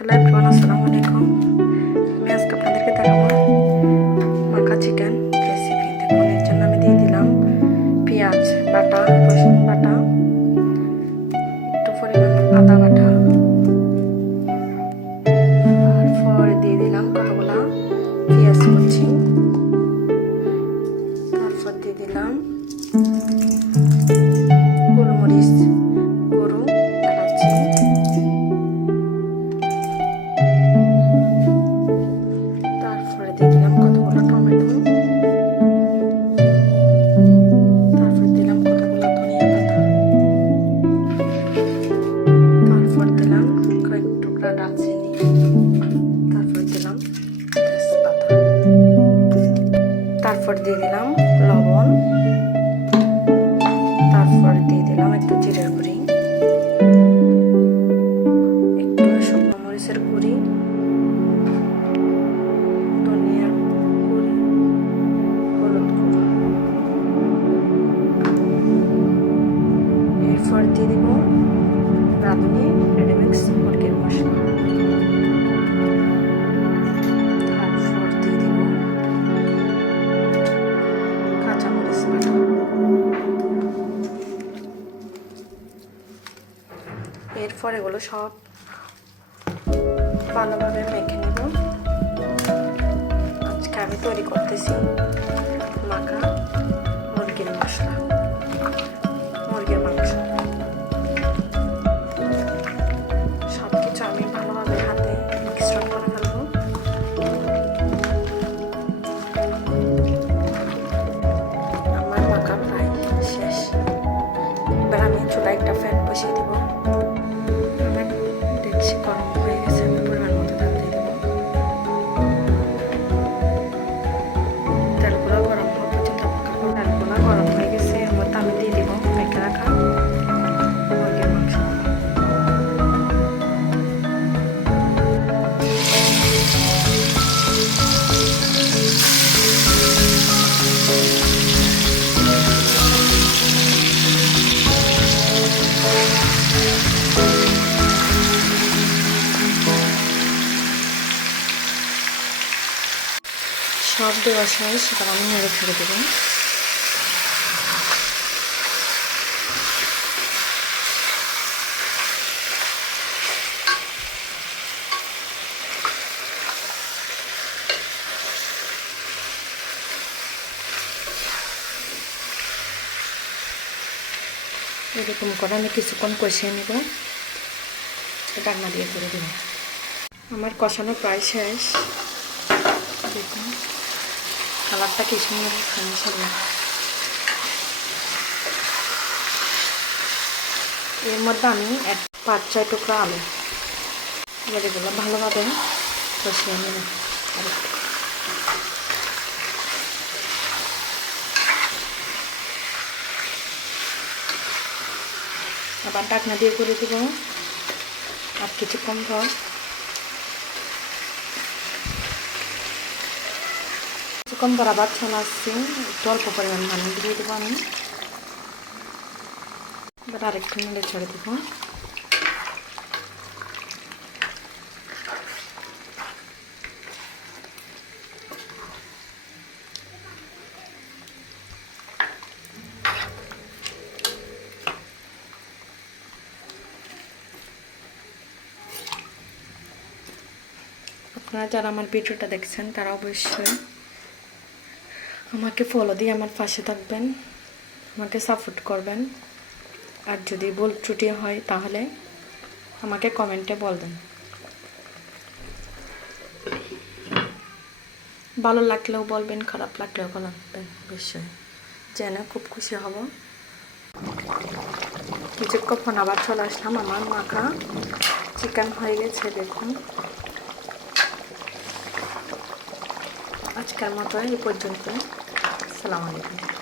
Hello everyone, আসসালামু আলাইকুম। আমি আজকে আপনাদেরকে দেখাবো মাখা চিকেন রেসিপি। দেখুন, এর জন্য আমি দিয়ে দিলাম পেঁয়াজ বাটা, রসুন বাটা, একটু পরিমাণ আদা বাটা, তারপর দিয়ে দিলাম কতগুলা পেঁয়াজ কুচি, তারপর দিয়ে দিলাম গোলমরিচ গুঁড়ো, এলাচি, তারপরে দিয়ে দিলাম কতগুলো টমেটো, তারপর দিলাম কতগুলো ধনিয়া পাতা, তারপর দিলাম কয়েক টুকরা দারচিনি, তারপর দিলাম তেজপাতা, তারপর দিয়ে দিলাম লবণ, তারপর দিয়ে দিলাম একটু জিরের গুঁড়ি, একটু শুকনো মরিচের গুঁড়ি, ধনিয়ার গুঁড়ি, হলুদ গুঁড়ো। এরপর দিয়ে দিব রাঁধুনি রেডিমিক্স মুরগির মশলা, তারপর দিয়ে দিব কাঁচামরিচ বাটা। এরপর এগুলো সব ভালোভাবে মেখে নেব। আজকে আমি তৈরি করতেছি মাখা মুরগির মশলা, মুরগির মাংস। সব কিছু আমি ভালোভাবে হাতে মিশ্রণ করে ফেলবো। আমার মাখা প্রায় শেষ। এবার আমি চুলায় একটা ফ্যান বসিয়ে দিব। ডেকচি গরম হয়ে গেছে, আমি পরিমাণ মতো তেল দিয়ে দেবো। তেলগুলো গরম হওয়া পর্যন্ত অপেক্ষা করবো। তেলগুলো গরম হয়ে গেছে, এর মধ্যে আমি দিয়ে দেবো মেখে রাখা মুরগির মাংস। সব দেওয়া শেষ, এবার আমি নেড়ে ছেড়ে দেবো। এরকম করে আমি কিছুক্ষণ কষিয়ে নেব, ঢাকনা দিয়ে করে দেবো। আমার কষানো প্রায় শেষ। দেখুন কালারটা কি সুন্দর মাশাআল্লাহ। এর মধ্যে আমি 5-6 টুকরা আলু এবার এগুলো ভালোভাবে কষিয়ে নেব। আবার ঢাকনা দিয়ে করে দেব আর কিছুক্ষণ পর। কিছুক্ষণ পর আবার চলে আসছি, একটু অল্প পরিমাণ পানি দিয়ে দেবো আমি। এবার আরেকটু নেড়ে ছেড়ে দেবো। আপনারা যারা আমার ভিডিওটা দেখছেন তারা অবশ্যই আমাকে ফলো দিয়ে আমার পাশে থাকবেন, আমাকে সাপোর্ট করবেন। আর যদি ভুল ত্রুটি হয় তাহলে আমাকে কমেন্টে বলবেন। ভালো লাগলেও বলবেন, খারাপ লাগলেও বলবেন, অবশ্যই জেনে খুব খুশি হব। কিছুক্ষণ আবার চলে আসলাম, আমার মাখা চিকেন হয়ে গেছে। দেখুন আজকের মতো এই পর্যন্ত। আসসালামু আলাইকুম।